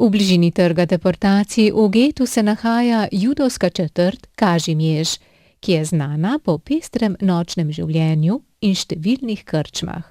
V bližini trga deportacij v getu se nahaja judovska četrt Kažimjež, ki je znana po pestrem nočnem življenju in številnih krčmah.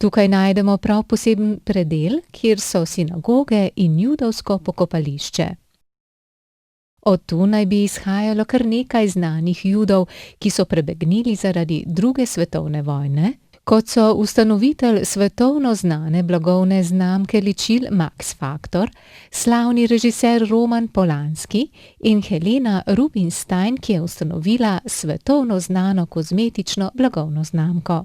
Tukaj najdemo prav poseben predel, kjer so sinagoge in judovsko pokopališče. Od tu naj bi izhajalo kar nekaj znanih Judov, ki so prebegnili zaradi druge svetovne vojne, kot so ustanovitelj svetovno znane blagovne znamke ličil Max Factor, slavni režiser Roman Polanski in Helena Rubinstein, ki je ustanovila svetovno znano kozmetično blagovno znamko.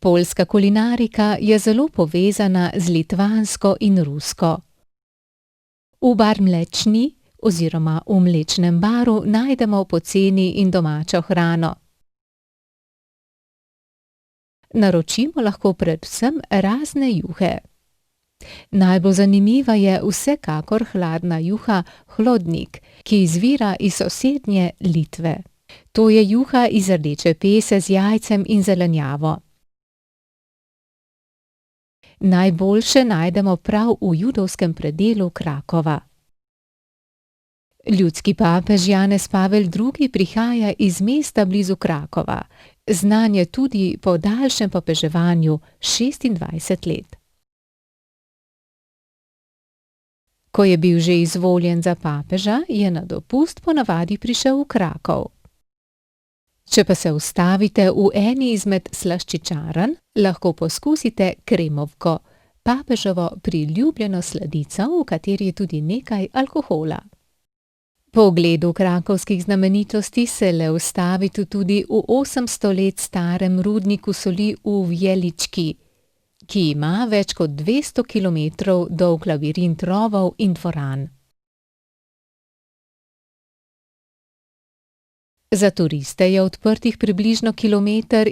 Poljska kulinarika je zelo povezana z litvansko in rusko. V bar mlečni oziroma v mlečnem baru najdemo poceni in domačo hrano. Naročimo lahko predvsem razne juhe. Najbolj zanimiva je vsekakor hladna juha hlodnik, ki izvira iz sosednje Litve. To je juha iz rdeče pese z jajcem in zelenjavo. Najboljše najdemo prav v judovskem predelu Krakova. Ljudski papež Janez Pavel II. Prihaja iz mesta blizu Krakova, znan je tudi po daljšem papeževanju 26 let. Ko je bil že izvoljen za papeža, je na dopust ponavadi prišel v Krakov. Če pa se ustavite v eni izmed slaščičarn, lahko poskusite kremovko, papeževo priljubljeno sladico, v kateri je tudi nekaj alkohola. Po ogledu krakovskih znamenitosti se le ustavite tudi v 800 let starem rudniku soli v Vjelički, ki ima več kot 200 kilometrov dolg labirint rovov in dvoran. Za turiste je odprtih približno 1,5 kilometra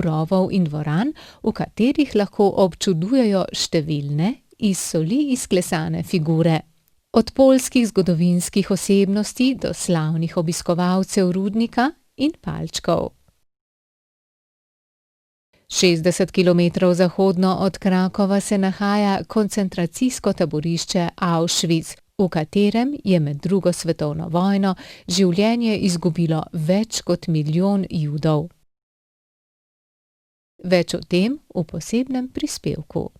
rovov in dvoran, v katerih lahko občudujejo številne iz soli izklesane figure. Od poljskih zgodovinskih osebnosti do slavnih obiskovalcev rudnika in palčkov. 60 kilometrov zahodno od Krakova se nahaja koncentracijsko taborišče Auschwitz, v katerem je med drugo svetovno vojno življenje izgubilo več kot 1 milijon Judov. Več o tem v posebnem prispevku.